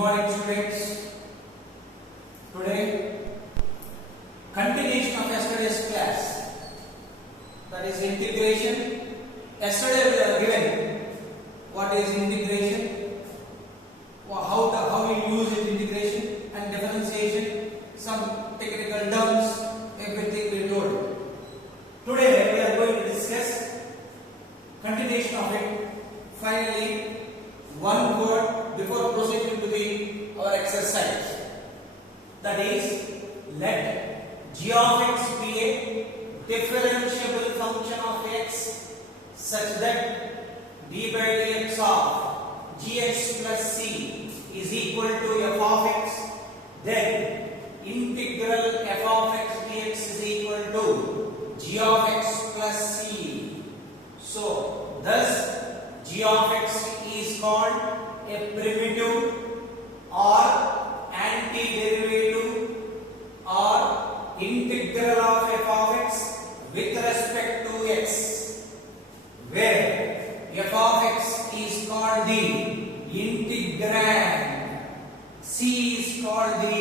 morning, students. Today, continuation of yesterday's class, that is integration. Yesterday we have given what is integration, how we use it, integration and differentiation, some technical terms, everything we told. Today we are going to discuss continuation of it. Finally, one word before proceeding to our exercise. That is, let g of x be a differentiable function of x such that d by dx of gx plus c is equal to f of x. Then integral f of x dx is equal to g of x plus c. So, thus g of x is called a primitive or antiderivative or integral of f of x with respect to x, where f of x is called the integrand, c is called the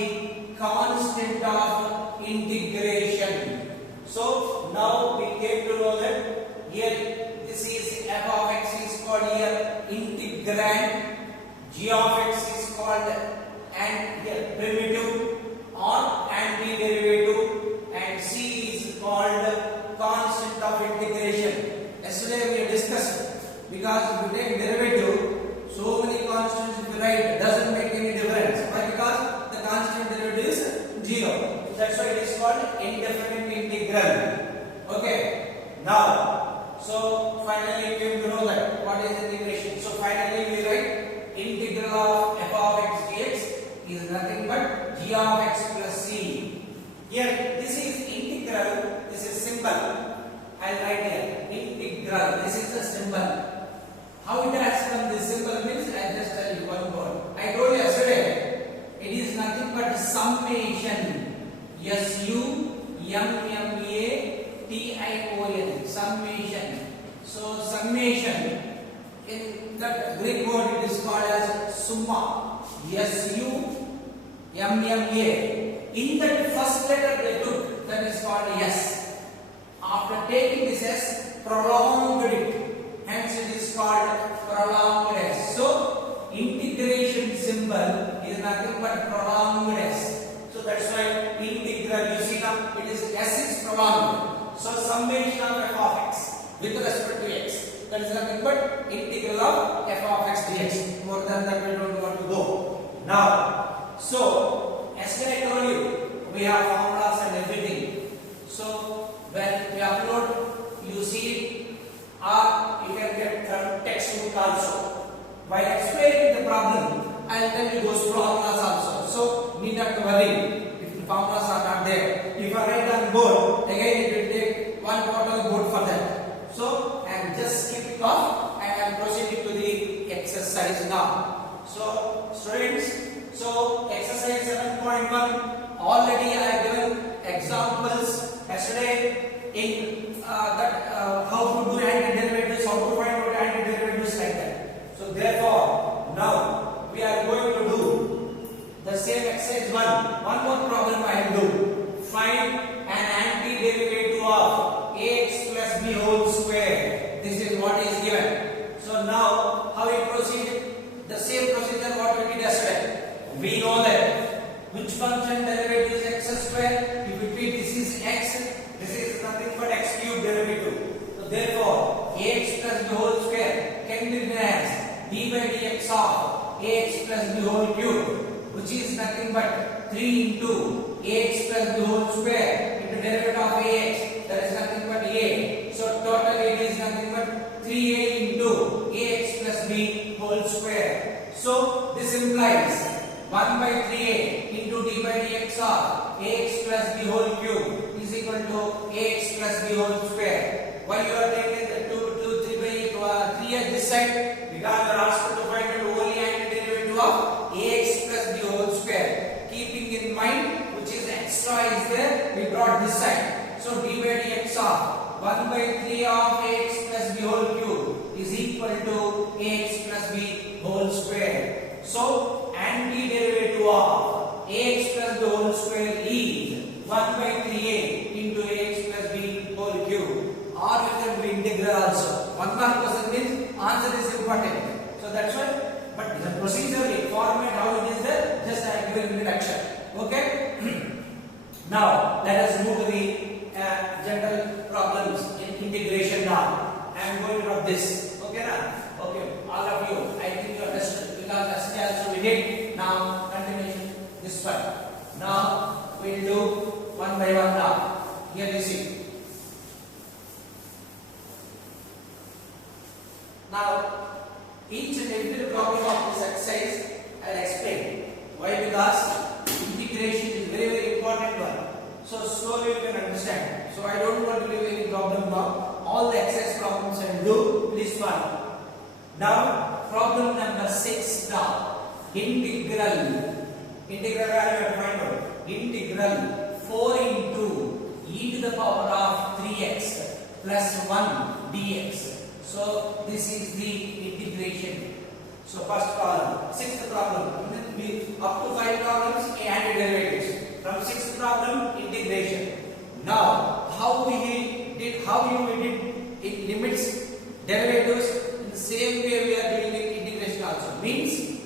constant of integration. So now we came to know that here this is f of x is called here integrand, g of x is called and here primitive or antiderivative, and c is called constant of integration. Yesterday we discussed, because if you take derivative, so many constants if you write doesn't make any difference. Why? Because the constant derivative is 0. So that's why it is called indefinite integral. Okay. Now, so finally we came to know that what is integration. So finally we write integral of f of x dx is nothing but g of x plus c. Here this is integral, this is symbol. I will write here integral, this is the symbol. How it has come, this symbol means, I just tell you one word. I told you yesterday, it is nothing but summation. S-U-M-M-A-T-I-O-N, summation. So summation, in that Greek word it is called as summa. S-U-M-M-A. In that first letter they took, that is called S. After taking this S, prolonged it. Hence it is called prolonged S. So integration symbol is nothing but prolonged S. So that's why integral, you see now, it is S is prolonged. So summation of f of x with respect to x, that is nothing but integral of f of x dx. More than that we don't want to go. Now, so yesterday I told you we have formulas and everything. So when we upload, you see it, or you can get from textbook also. While explaining the problem, I will tell you those formulas also. So need not to worry if the formulas are not there. If I write on board, again it will take one quarter board for that. So I am just skip it off and I am proceeding to the exercise now. So students, so exercise 7.1, already I have given examples yesterday in how to do antiderivatives, how to find out antiderivatives like that. So therefore, now we are going to do the same exercise 1. One more problem I will do. Find an antiderivative of ax plus b whole square. This is what is given. So now, how we proceed? The same procedure what we did yesterday. We know that which function derivative is x square. If we treat this is x, this is nothing but x cube derivative. So therefore, ax plus b whole square can be written as d by dx of ax plus b whole cube, which is nothing but 3 into ax plus b whole square into derivative of ax, that is nothing but a. So total it is nothing but 3a into ax plus b whole square. So this implies 1 by 3a into d by dx of ax plus b whole cube is equal to ax plus b whole square. Why you are taking the 3 at this side? Because you are asked to find the only antiderivative of ax plus b whole square. Keeping in mind which is extra is there, we brought this side. So d by dx of 1 by 3 of ax plus b whole cube is equal to ax plus b whole square. So antiderivative of ax plus the whole square is 1 by 3a into ax plus b whole cube. Or you can do integral also. 1 mark question means answer is important. So that's why. But the procedurally format how it is there, just I give an introduction. Okay. Now let us move to the general problems in integration now. I am going to rub this. Okay now? Okay. All of you, I think you understood because yesterday also we did. Now continue this one. Now we will do one by one now. Here you see. Now each and every problem of this exercise I will explain. Why? Because integration is very important one. So slowly you can understand. So I don't want to give any problem now. All the exercise problems I will do. Please follow. Now problem number 6 now. Integral. Integral value I find out. Integral 4 into e to the power of 3x plus 1 dx. So this is the integration. So first problem, sixth problem. Up to 5 problems antiderivatives. From sixth problem integration. Now how you did in limits derivatives in the same way we are doing in integration also. Means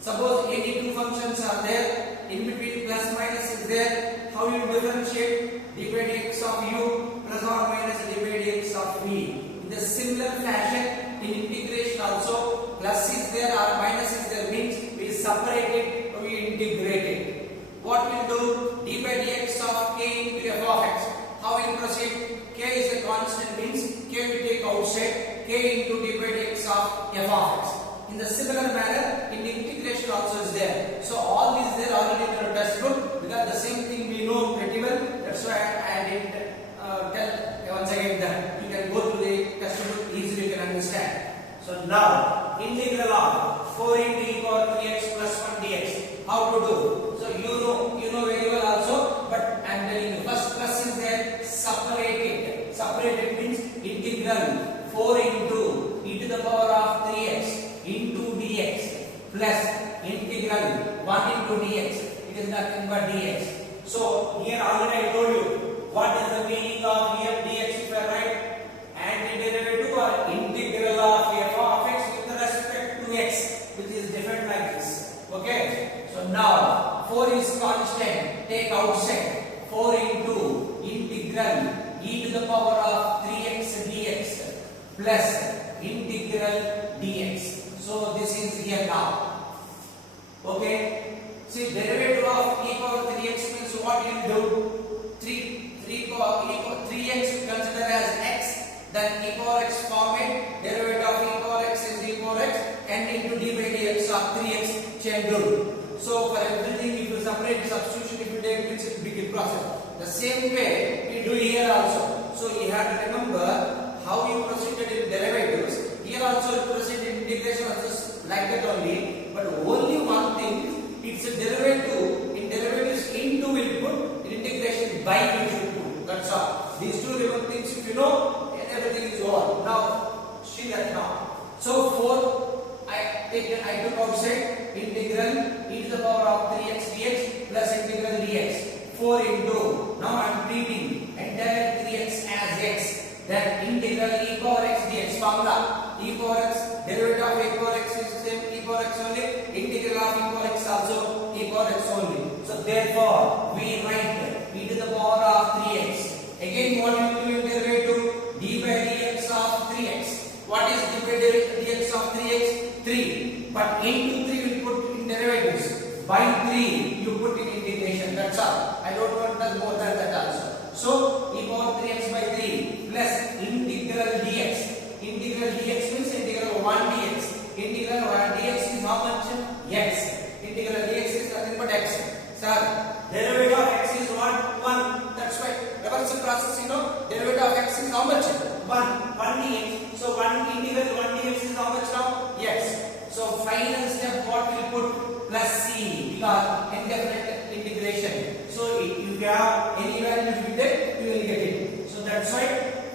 suppose any two functions are there, in between plus minus is there. How you differentiate d by dx of u plus or minus d by dx of v. In the similar fashion in integration also, plus is there or minus is there means we separate it or we integrate it. What we'll do? D by dx of k into f of x. How we proceed? K is a constant means k we take outside, k into d by dx of f of x. In the similar manner in integration also is there. So all these there already in the textbook because the same thing we know pretty well. That's why I didn't tell once again that you can go through the textbook easily you can understand. So now integral of 4 into e power 3x plus 1 dx. How to do? So you know very well also, but I am telling you first plus is there, separate it. Separate it means integral 4 into e to the power of 3x into dx plus integral 1 into dx. It is nothing but dx. So here already I told you what is the meaning of here dx if I write antiderivative or integral of f of x with respect to x, which is different like this. Okay. So now 4 is constant. Take outside 4 into integral e to the power of 3x dx plus integral dx. So this is here now. Okay. See derivative of e power 3x means what you do? 3x consider as x, then e power x format, derivative of e power x is e power x and into d by dx of 3x chain rule. So for everything if you separate substitution if you take it's a big process. The same way we do here also. So you have to remember how you proceeded in derivatives. Here also you proceed in integration also like that only. But only one thing, it's a derivative. In derivatives into will put, in integration by will should put. That's all. These two different things if you know, everything is over. Now see that now. So 4 I took outside integral e to the power of 3x dx plus integral dx. 4 into, now I am treating entire 3x as x. Then integral e power x dx formula. E power x, derivative of e power x is same e power x only. Integral of e power x also e power x only. So therefore we write e to the power of 3x. Again what will do in derivative? D by dx of 3x. What is d by dx of 3x? 3. But into 3 will put in derivatives. By 3 you put in integration. That's all. I don't want to more than that also. So e power 3x by 3 plus integral dx. Integral dx means integral 1 dx. Integral 1 dx is how much? X. Integral dx is nothing but x. Sir, derivative of x is what? 1. That's why reversal process you know. Derivative of x is how much? 1 dx. So 1 integral 1 dx is how much now? X. So final step what we put? Plus c because indefinite integration. So if you have any value you get, you will get it. So that's why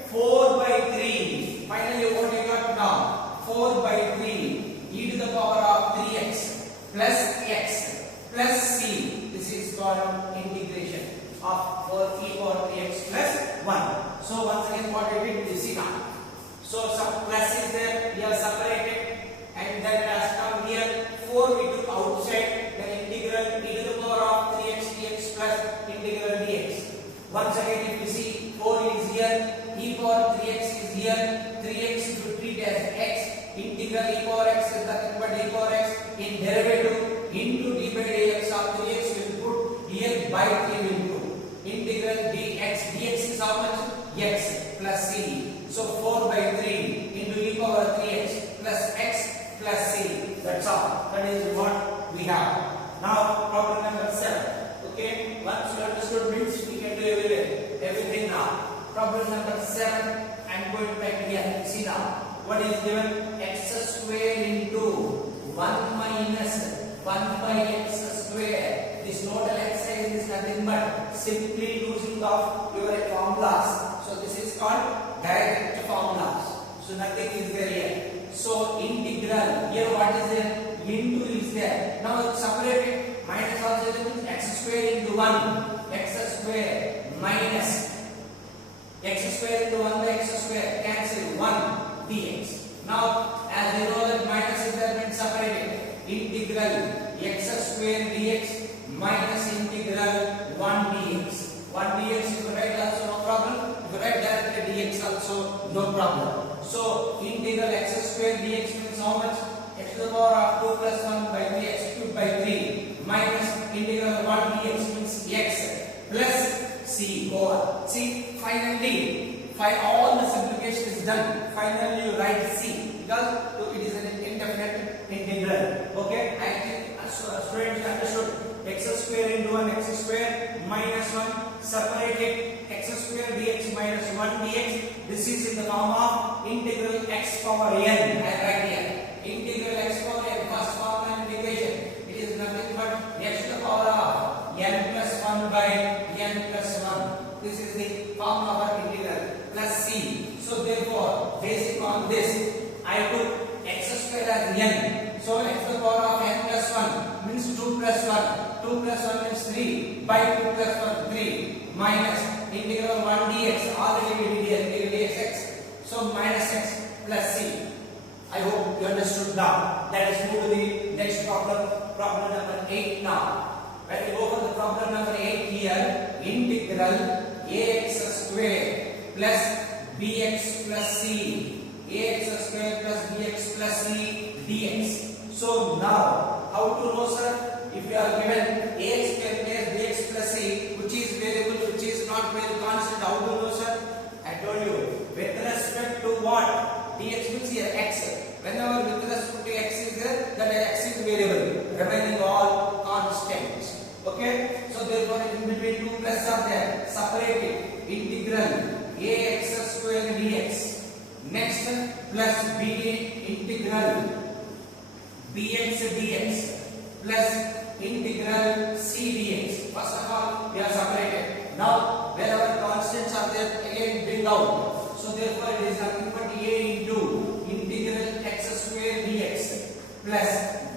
4 by 3. Finally what you got now? 4 by 3 e to the power of 3x plus x So some plus is there, we have separated, and then it has come here. 4 we took outside, then integral e to the power of 3x dx plus integral dx. Once again if you see 4 is here, e power 3x is here, 3x to treat as x, integral e power x is nothing but e power x in derivative into d by dx of 3x will put here by 3 will put. Integral dx is how much? X plus c. So 4 by 3 into e power 3x plus x plus c. That's all. That is what we have. Now problem number 7. Okay. Once you understood means we can do everything now. Problem number 7. I'm going back here. See now. What is given? X square into 1 minus 1 by x square. This nodal exercise is nothing but simply using of your formulas. So this is called direct formulas. So nothing is there here. So integral, here what is there? Into is there. Now separate it. Minus also means x square into 1. X square minus x square into 1 by x square. Cancel 1 dx. Now as you know that minus is there means separate it. Integral x square dx minus integral 1 dx. 1 dx if you write also no problem. If you write directly dx also no problem. So integral x square dx means how much? X to the power of 2 plus 1 by 3 x cubed by 3 minus integral 1 dx means x plus c over. See, finally, all the simplification is done. Finally, you write c because it is an indefinite integral. Okay, I think students understood. X square into 1 x square minus 1 separated x square dx minus 1 dx. This is in the form of integral x power n. I write here integral x power n. First form of integration. It is nothing but x to the power of n plus 1 by n plus 1. This is the form of our integral plus c. So therefore, based on this, I put x square as n. So x to the power of n plus 1 means 2 plus 1. 2 plus 1 means 3 by 2 plus 1 3 minus integral 1 dx. Already we did here integral dx x. So minus x plus c. I hope you understood now. Let us move to the next problem. Problem number 8 now. When we go for the problem number 8 here, integral ax square plus bx plus c. Ax square plus bx plus c dx. So now, how to know, sir? If you are given ax square plus bx plus c, which is variable, which is not very constant, how to know, sir? I told you, with respect to what? Dx means here x. Whenever with respect to x is there, that x is variable, remaining all constants. Okay? So therefore, in between 2 plus are there, separated. Integral ax square dx. Next, plus b integral bx dx plus integral c dx. First of all, we are separated. Now, wherever constants are there, again bring out. So therefore, it is nothing but a into integral x square dx plus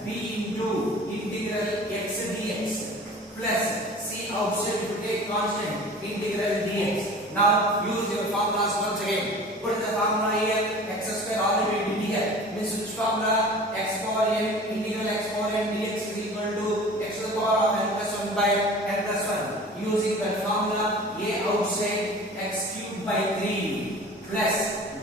b into integral x dx plus c outside to take constant integral dx. Now, use your formulas once again. Put the formula here. X square already did here. Means which formula? X power n integral x power n dx is equal to x to the power of n plus 1 by n plus 1. Using that formula, a outside x cubed by 3 plus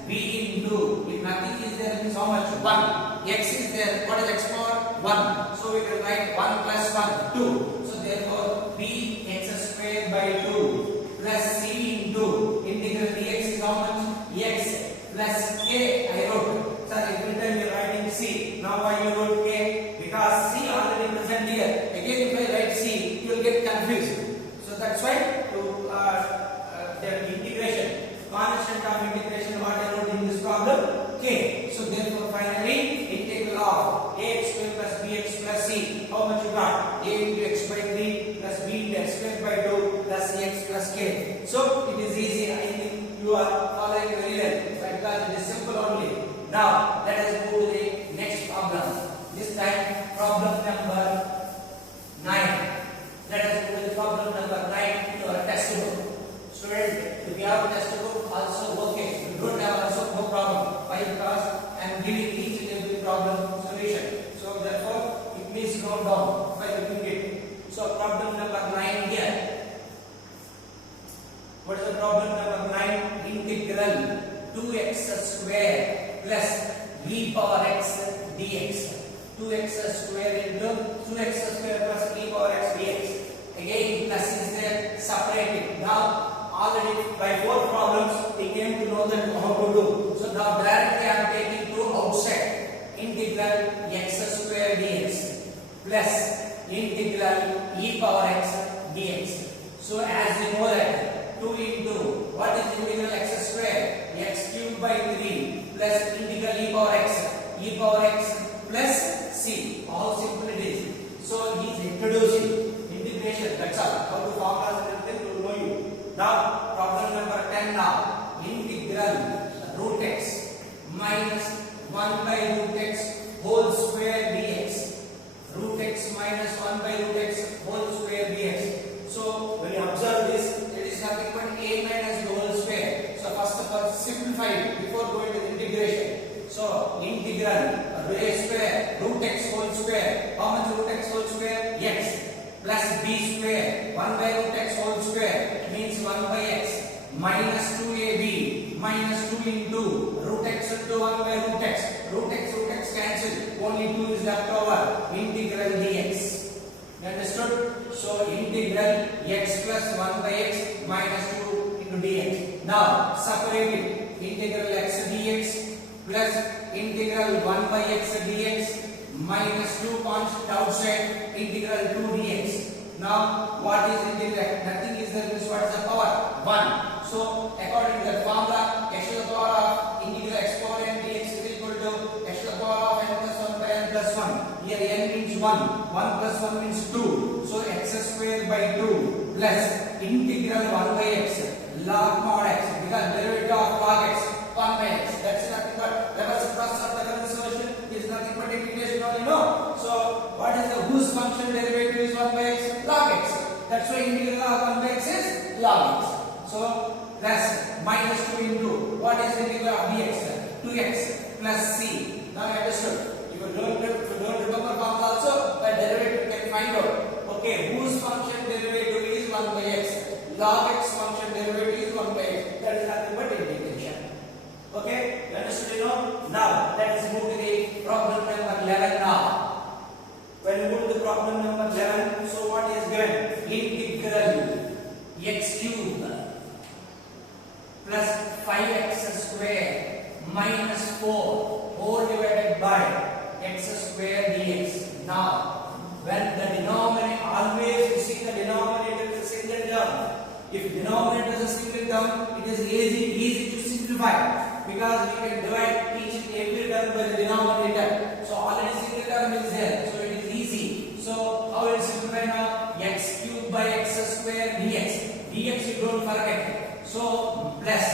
b into, if nothing is there, means how much? 1. X is there. What is x power? 1. So we can write 1 plus 1, 2. So therefore, b x square by 2 plus c into integral dx is how much? X plus k. I wrote. Sir, every time you are writing c. Now why you wrote k? Because c already present here. Again, if I write c, you will get confused. So that's why to the integration, constant of integration, what I wrote in this problem, k. So therefore, finally, integral of ax square plus bx plus c. How much you got? A into x by 3 plus b into x square by 2 plus cx plus k. So it is easy. I think you are following very well. Because it is simple only. Now, let us move to the next problem. This time, problem number 9. Let us move to the problem number 9 to our textbook. Student, if you have a textbook, also okay. If you don't have also, no problem. Why? Because I am giving each and every problem solution. So therefore it means note down by looking it. So problem number 9 here. What is the problem number 9? Integral 2x square plus e power x dx. 2x square into 2x square plus e power x dx. Again plus is there, separated. Now already by 4 problems we came to know that how to do. So now directly I am taking to outside. Integral x square dx plus integral e power x dx. So as we know that 2 into what is integral x square? X cubed by 3 plus integral e power x plus c. How simple it is. So he is introducing integration. That's all. How to formulas and everything will know you. Now problem number 10 now. Integral root x minus 1 by root x whole square dx. Root x minus 1 by root x whole square dx. So when you observe this, it is nothing but a minus the whole square. So first of all simplify it before going to the integration. So integral a square root x whole square. How much root x whole square? X plus b square 1 by root x whole square means 1 by x minus 2ab minus 2 into root x into 1 by root x. Root x cancel. Only 2 is left over. Integral dx. You understood? So integral x plus 1 by x minus 2 into dx. Now separate it. Integral x dx plus integral 1 by x dx minus 2 constant outside integral 2 dx. Now what is integral? Nothing is there. Means what is the power? 1. So according to the formula, x to the power of integral x power n dx is equal to x to the power of n plus 1 by n plus 1. Here n means 1. 1 plus 1 means 2. So x square by 2 plus integral 1 by x log mod x, because derivative of log x 1 by x. That's nothing but reverse process of the current solution is nothing but integration only. No. So what is the whose function derivative is 1 by x? Log x. That's why integral of 1 by x is log x. So plus minus 2 into what is integral of dx? 2x plus c. Now you understood. If you don't remember formula also, the derivative you can find out. Okay, whose function derivative is 1 by x? Log x function derivative is 1 by x. That is nothing but integration. Okay, you understood? You know. Now let us move to the problem number 11 now. When we move to the problem number 11, so what is given? Integral x cube plus 5x square minus 4 whole divided by x square dx. Now when the denominator, always you see the denominator is a single term. If denominator is a single term, it is easy to simplify, because we can divide each and every term by the denominator. So already single term is there, so it is easy. So how will simplify now? X cube by x square dx. Dx you don't forget. So plus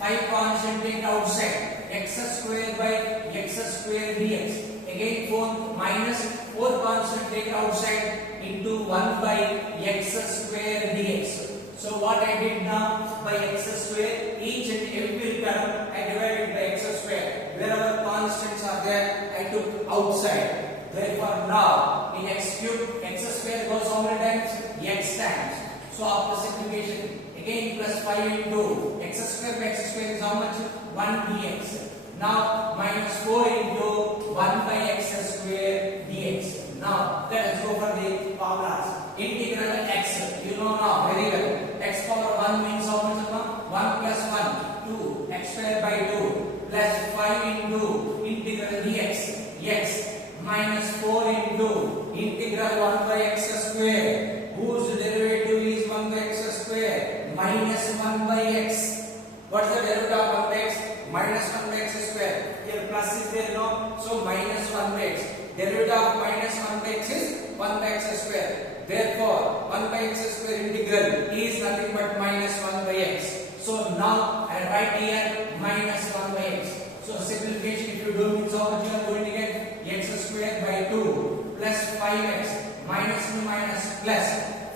5 constant take outside x square by x square dx. Again 4 minus 4 constant take outside into 1 by x square dx. So what I did now, by x square, each and every term I divided by x square. Wherever constants are there, I took outside. Therefore now in x cube, x square goes how many times? X times. So after simplification, again plus 5 into x square by x square is how much? 1 dx. Now minus 4 into 1 by x square dx. Now let us go for the formulas. Integral x, you know now very well. X power 1 means how much? 1 plus 1, 2, x square by 2 plus 5 into integral dx. X minus 4 into integral 1 by x square, whose derivative is 1 by x square, minus 1 by x. What is the derivative of 1 by x? Minus 1 by x square. Here plus is there, no? So minus 1 by x. Derivative of minus 1 by x is 1 by x square. Therefore 1 by x square integral is nothing but minus 1 by x. So now I write here minus 1 by x. So simplification, if you do means how much you are going to get? X square by 2 plus 5x minus minus plus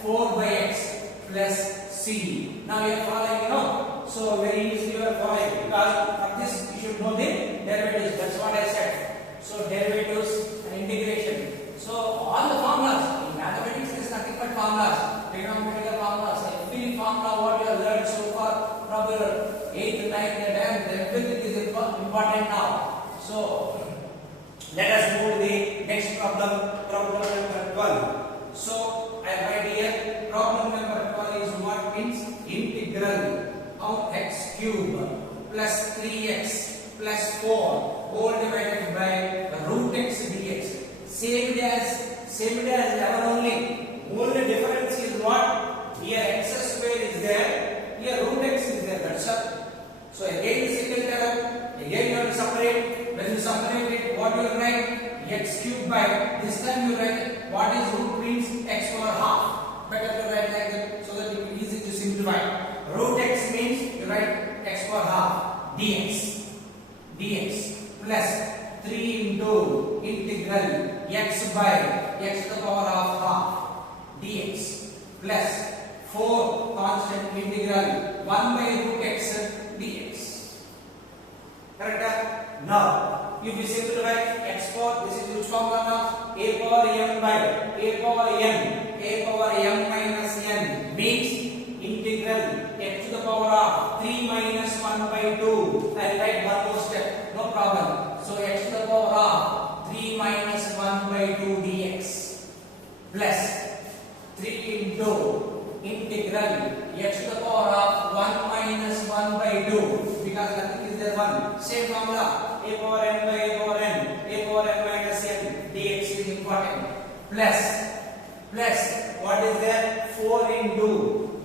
4 by x plus c. Now you are following, you know. So very easily you are following, because of this you should know the derivative. So derivatives and integration. So all the formulas in mathematics is nothing but formulas, trigonometrical formulas. Every formula what you have learned so far from your 8th, 9th, and 10th, everything is important now. So let us move to the next problem, problem number 12. So I write here problem number 12 is what means integral of x cube plus 3x plus 4 whole divided by root x dx. Same as 11 only. Only difference is what? Here x square is there, here root x is there. That's all. So again the second term, again you have to separate. When you separate it, what you write? X cube by, this time you write what is root means x power half. Better to write like that so that it will be easy to simplify. Root x means you write x power half dx plus 3 into integral x by x to the power of half dx plus 4 constant integral 1 by root x dx. Correct? Now, if you simplify x power, this is which formula now? A power m by a power m minus n means integral x to the power of 3 minus 1 by 2. I write one more step, no problem. So x to the power of 3 minus 1 by 2 dx plus 3 into integral x to the power of 1 minus 1 by 2 because nothing is there 1. Same formula a power n by a power n minus n dx is important plus what is there 4 into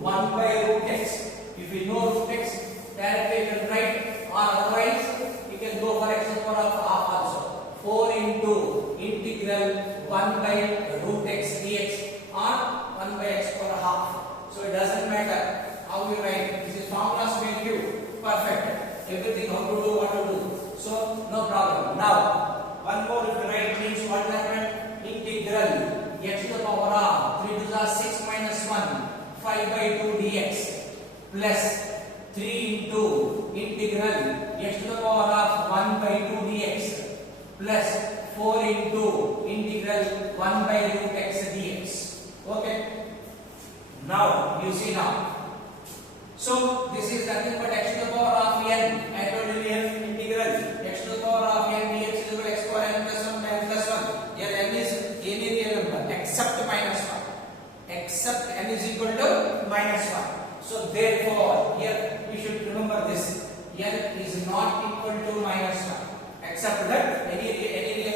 1 by root x. If you know root x, directly you can write, or otherwise you can go for x to the power of half also. 4 into integral 1 by root x dx or 1 by x power half. So it doesn't matter how you write. This is formulas will give perfect. Everything how to do, what to do. So no problem. Now one more if you write means what happened? Integral x to the power of 3 to the 6 minus 1 5 by 2 dx plus 3 into integral x to the power of 1 by 2 dx plus 4 into integral 1 by root x dx. Okay. Now you see now. So this is nothing but x to the power of n. I told you here integral x to the power of n dx is equal to x power n plus 1 by n plus 1. Here n is any real number except minus 1. Except n is equal to minus 1. So therefore here we should remember this. N is not equal to minus 1. Except that any real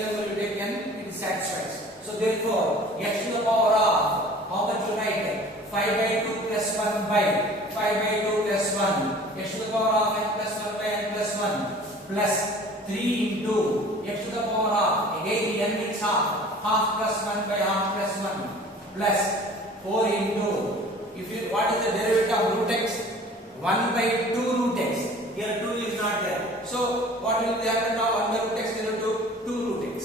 number you take n, it satisfies. So therefore x to the power of how much you write? 5 by 2 plus 1 by 5 by 2 plus 1 x to the power of n plus 1 by n plus 1 plus 3 into x to the power of again n is half plus 1 by half plus 1 plus 4 into what is the derivative of root x? 1 by 2 root x. Here 2 is not there. So what will happen now? 1 by root x equal to 2 root x.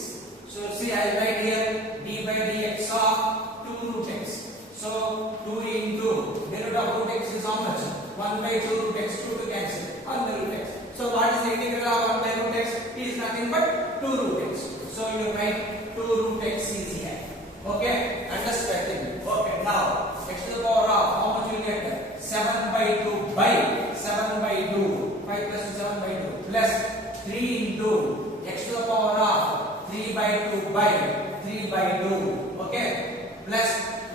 So see I write here d by dx of 2 root x. So 2 into derivative of root x is how much? 1 by 2 root x, 2 to cancel, 1 by root x. So what is the integral of 1 by root x? It is nothing but 2 root x. So you write 2 root x is here. Okay, understanding. Okay, now x to the power of how much you get? 7 by 2 by 7 by 2, 5 plus 7 by 2 plus 3 into x to the power of 3 by 2 by 3 by 2. Okay, plus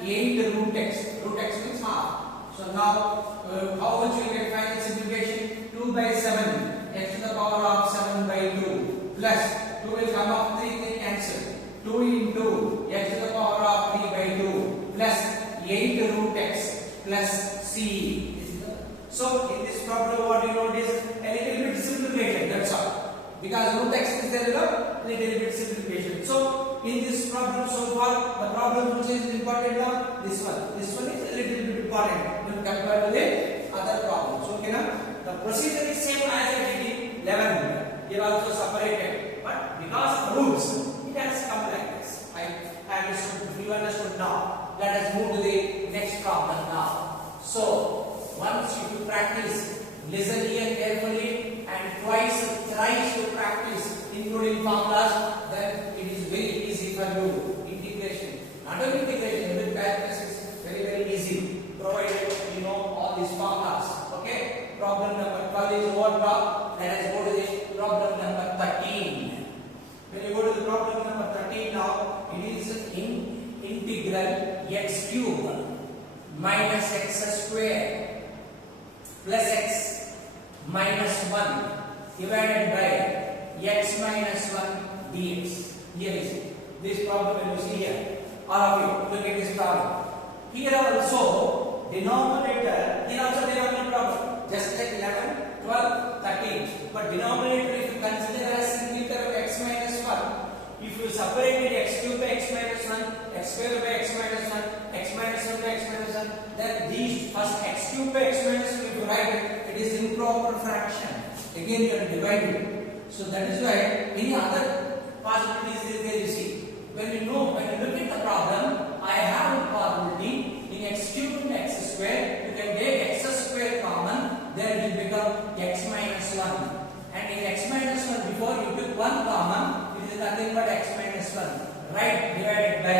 8 root x. Root x means half. So now how much you get final simplification? 2 by 7 x to the power of 7 by 2 plus 2 will come up 3 cancel. 2 into x to the power of 3 by 2 plus 8 root x plus c. So in this problem what you notice a little bit simplification, that's all. Because root x is there, a little bit simplification. So in this problem so far, the problem which is important now, this one. This one is a little bit important when compared to the other problems. Okay now? The procedure is same as I did in 11. Here also separated. But because of rules, it has come like this. I understood. You understood now. Let us move to the next problem now. So once you practice, listen here carefully and thrice to practice, including formulas. Then to do integration. Not only integration, even calculus is very easy, provided you know all these formulas. Okay. Problem number 12 is over. Let us go to the problem number 13. When you go to the problem number 13 now, it is integral x cube minus x square plus x minus 1 divided by x minus 1 dx. Here is it. This problem when you see here. All of you look at this problem. Here also denominator, here also denominator problem. Just like 11, 12, 13. But denominator if you consider as simply term x minus 1, if you separate it x cube by x minus 1, x square by x minus 1, x minus 1 by x minus 1, then these first x cube by x minus 1 if you write it is improper fraction. Again you have to divide it. So that is why any other possibilities is there you see. When you look at the problem, I have a possibility in x cube and x square, you can take x square common, then it will become x minus 1. And in x minus 1 before you took 1 common, it is nothing but x minus 1. Right, divided by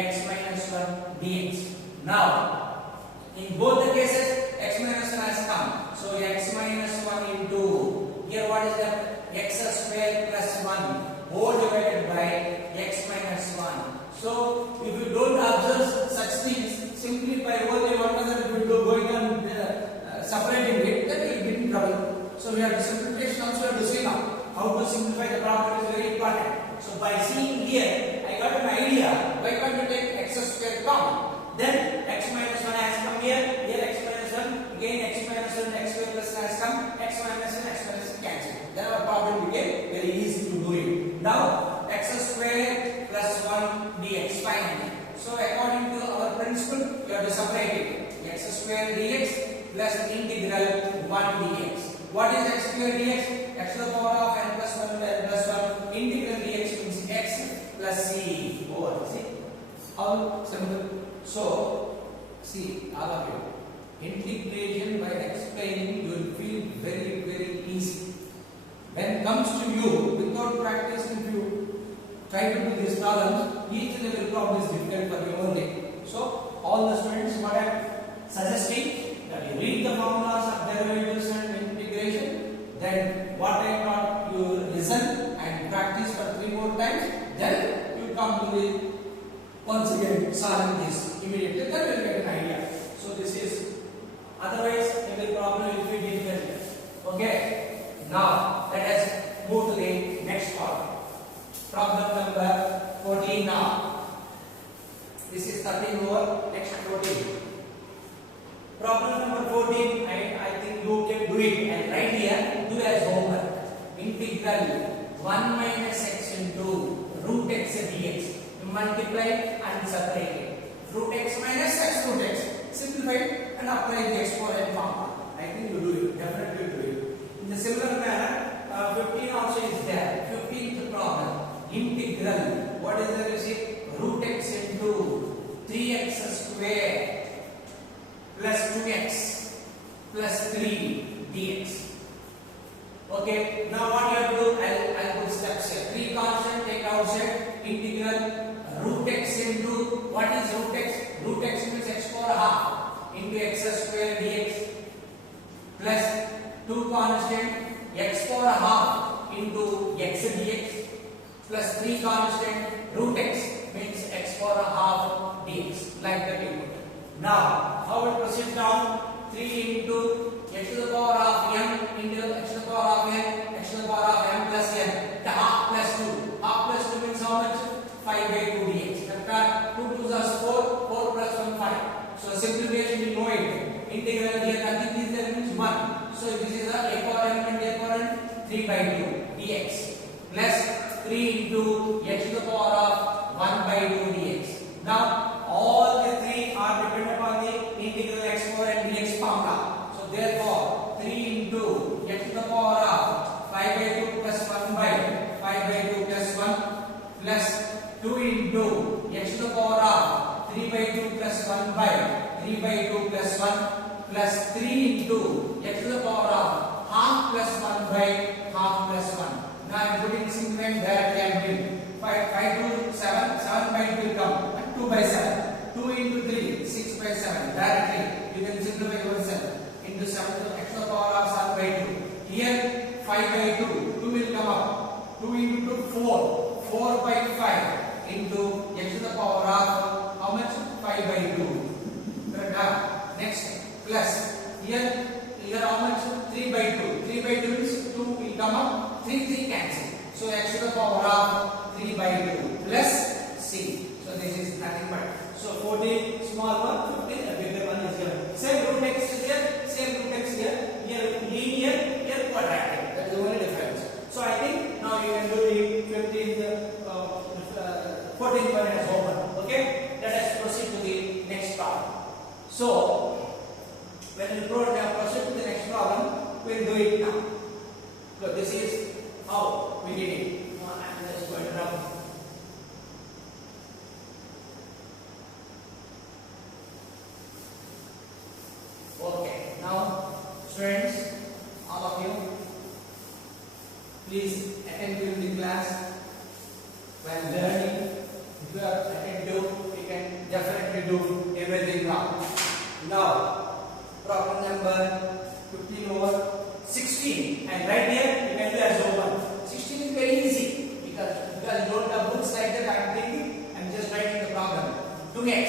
x minus 1 dx. Now, in both the cases, x minus 1 has come. So x minus 1 into, here what is that? X square plus 1 whole divided by x minus 1. So if you don't observe such things, simplify only one another, if you do going on separating it, then you will be in trouble. So we have simplification also have to see now. How to simplify the problem is very important. So by seeing here, I got an idea. Why can't you take x square common? Then x minus 1 has come here x minus 1, again x minus 1, x square plus 1 has come, x minus 1, x minus 1 cancel. Then our problem became very easy to do it. Now, x square plus 1 dx finally. So according to our principle, we have to separate it. X square dx plus integral 1 dx. What is x square dx? X to the power of n plus 1 by n plus 1. Integral dx means x plus c over. See? How simple. So, see, all of you. Integration by explaining you will feel very easy. When it comes to you, without practice, if you try to do these problems, each and every problem is difficult for you only. So, all the students, what I am suggesting, that you read the formulas of derivatives and integration, then what I taught you listen and practice for 3 more times, then you come to the once again solving this immediately, then you will get an idea. So, this is otherwise every problem will be difficult. Okay. Now, let us move to the next problem. Problem number 14 now. This is 13 over, next 14. Problem number 14, I think you can do it. And right here, do as homework. Integral 1 minus x into root x dx. You multiply and separate it. Root x minus x root x. Simplify it and apply the exponent formula. I think you do it. Definitely do it. In the similar manner, 15 also is there. 15th problem. Integral. What is that? You see, root x into 3x square plus 2x plus 3 dx. Okay. Now what you have to do? I'll put steps here. 3 constant take outside. Integral root x into, what is root x? Root x means x power half into x square dx plus 2 constant x power half into x dx plus 3 constant root x means x power half dx, like that you put. Now, how it proceeds down? 3 into x to the power of m into x to the power of n, x to the power of m plus n, the half plus 2. Half plus 2 means how much? 5 by 2 dx. That 2 2s are 4, 4 plus 1 5. So simplification you know it. Integral here nothing is there means 1. So this is a power m and a power n 3 by 2 dx plus 3 into x to the power of 1 by 2 dx. Now all the 3 are dependent upon the integral x power n dx formula. So therefore 3 into x to the power of 5 by 2 plus 1 by 5 by 2 plus 1 plus 2 into x to the power of 3 by 2 plus 1 by 3 by 2 plus 1 plus 3 into x to the power of half plus 1 by half plus 1. Now I am putting simplifying directly. I am doing 5 to 7, 7 2 by 7. 2 into 3, 6 by 7. Directly, you can simplify yourself. Into 7 to x to the power of 7 by 2. Here, 5 by 2. 2 will come up. 2 into 4. 4 by 5 into x to the power of how much? 5 by 2. Correct? Next, plus. Here how much? 3 by 2. 3 by 2 means 2 will come up. 3 cancel. So x to the power of 3 by 2 plus c. So this is nothing but. So 14 small one, 15 a bigger one is here. Same root x is here, same root x here. Here linear, here quadratic. That is the only difference. So I think now you can do the 14th one as homework. Okay? Let us proceed to the next problem. So when we proceed to the next problem, we will do it now. So this is how we did it. I'm just going to rub. Okay, now students, all of you, please attend to the class. When learning, if you are attentive, you can definitely do everything now. Now, problem number 15 over 16, and right here you can do as homework. 16 is very easy because you don't have books like that. I am thinking, I am just writing the problem. 2x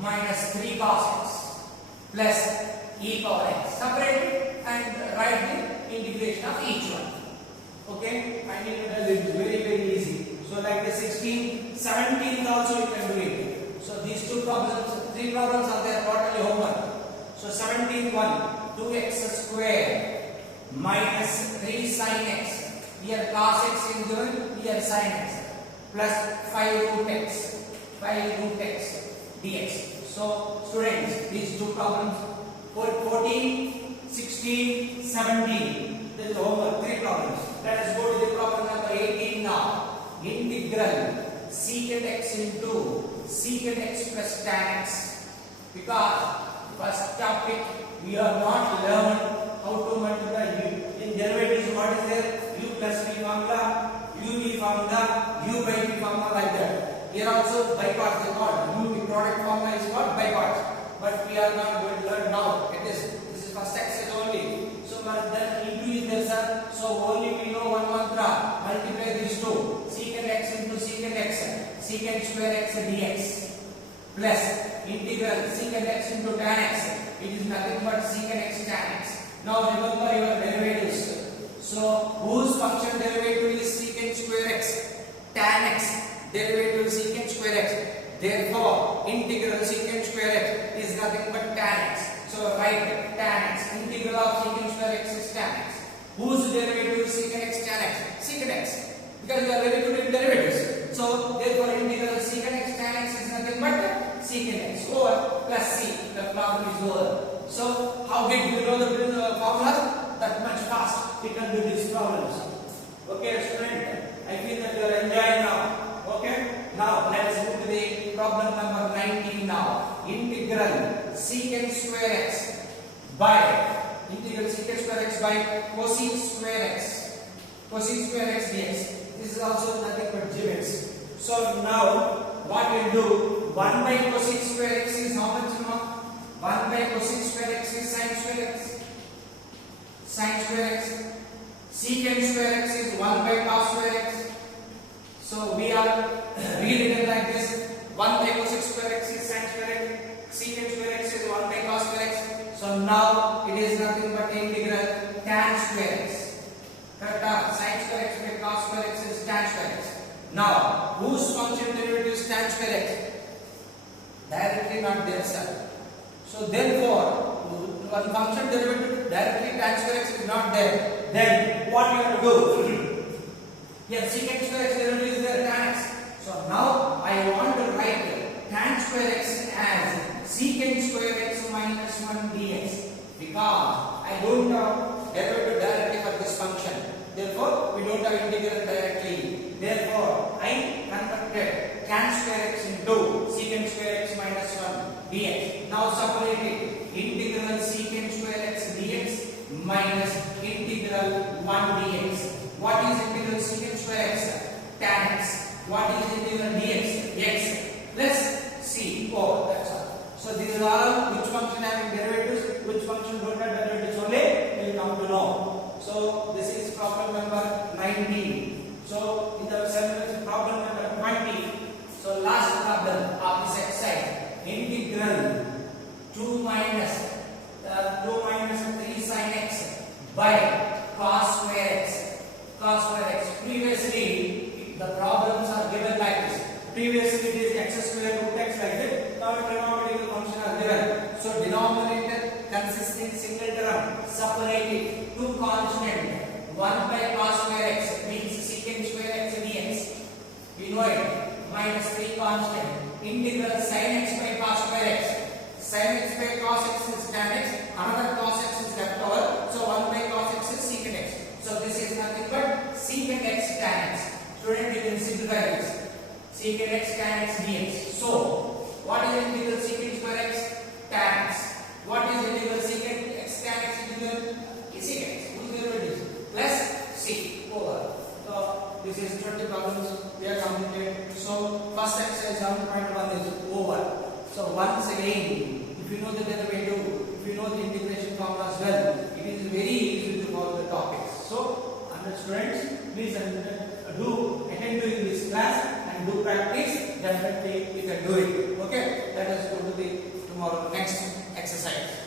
minus 3 cos x plus e power x. Separate it and write the integration of each one. Okay, I need to tell you, it is very easy. So like the 16, 17 also you can do it. So these 3 problems are there totally homework. So 17th one, 2x square minus 3 sin x. Here cos x is given, here sin x plus 5 root x dx. So students, these 2 problems, 14, 16, 17. This is homework, 3 problems. Let us go to the problem number 18 now. Integral secant x into secant x plus tan x. Because first topic we are not learned how to multiply u. In derivatives, what is there? U plus v formula, uv formula, u by v formula, like that. Here also by parts is called. U the product formula is called by parts. But we are not going to learn now. This is first exercise only. So then into is there, sir. So only we know one mantra. Multiply these two. Secant x into secant x. Secant square x dx. Plus integral secant x into tan x. It is nothing but secant x tan x. Now remember your derivatives. So whose function derivative is secant square x? Tan x. Derivative secant square x. Therefore integral secant square x is nothing but tan x. So write tan x. Integral of secant square x is tan x. Whose derivative is secant x tan x? Secant x. Because we are very good in derivatives. So therefore integral secant x tan x is nothing but secant x over plus c. The problem is over. So how big do you know the formulas? That much fast we can do these problems. Okay, student. I feel that you are enjoying now. Okay. Now let us move to the problem number 19 now. Integral secant square x by integral secant square x by cosec square x. Cosec square x dx. This is also nothing but gimmicks. So now what we'll do, 1 by cosec square x is how much? 1 by cosec square x is sin square x. Sin square x. Secant square x is 1 by cos square x. So we are rewritten like this. 1 by cosec square x is sin square x. Secant square x is 1 by cos square x. So now it is nothing but integral tan square x. Correct? Sin square x by cos square x is tan square x. Now whose function derivative is tan square x? Directly not there, sir. So therefore, one function derivative directly tan square x is not there. Then what you have to do? Here secant square x derivative is there, tan x. So now I want to write tan square x as secant square x minus 1 dx. Because I don't have derivative directly for this function. Therefore, we don't have integral directly. Therefore, I converted tan square x into secant square x minus 1 dx. Now separate it. Integral secant square x dx minus integral 1 dx. What is integral secant square x? Tan x. What is integral dx? X. plus c over, that's all. So these are all which function having derivatives, which function don't have derivatives only we will come to know. So this is problem number 19. So in the seventh problem number 20. So last problem of this exercise, integral 2 minus 3 sin x by cos square x. Cos square x. Previously the problems are given like this. Previously it is x square root x like this. Now trigonometrical function are given. So denominator consisting single term, separated two constant. 1 by cos square x means secant square x dx. We know it. Minus 3 constant. Integral sin x by cos square x. Sin x by cos x is tan x. Another cos x is left over. So 1 by cos x is secant x. So this is nothing but secant x tan x. Student, you can simplify this. Secant x tan x dx. So what is integral secant square x tan x? What is integral secant x tan x integral? Secant x. Whose derivative? Plus c over. So this is 20 problems we are completed. So first exercise 7.1 is over. So once again, if you know the derivative, if you know the integration formula as well, it is very easy to follow the topics. So, students, please do attend during this class and do practice. Definitely you can do it. Okay, let us go to the tomorrow next exercise.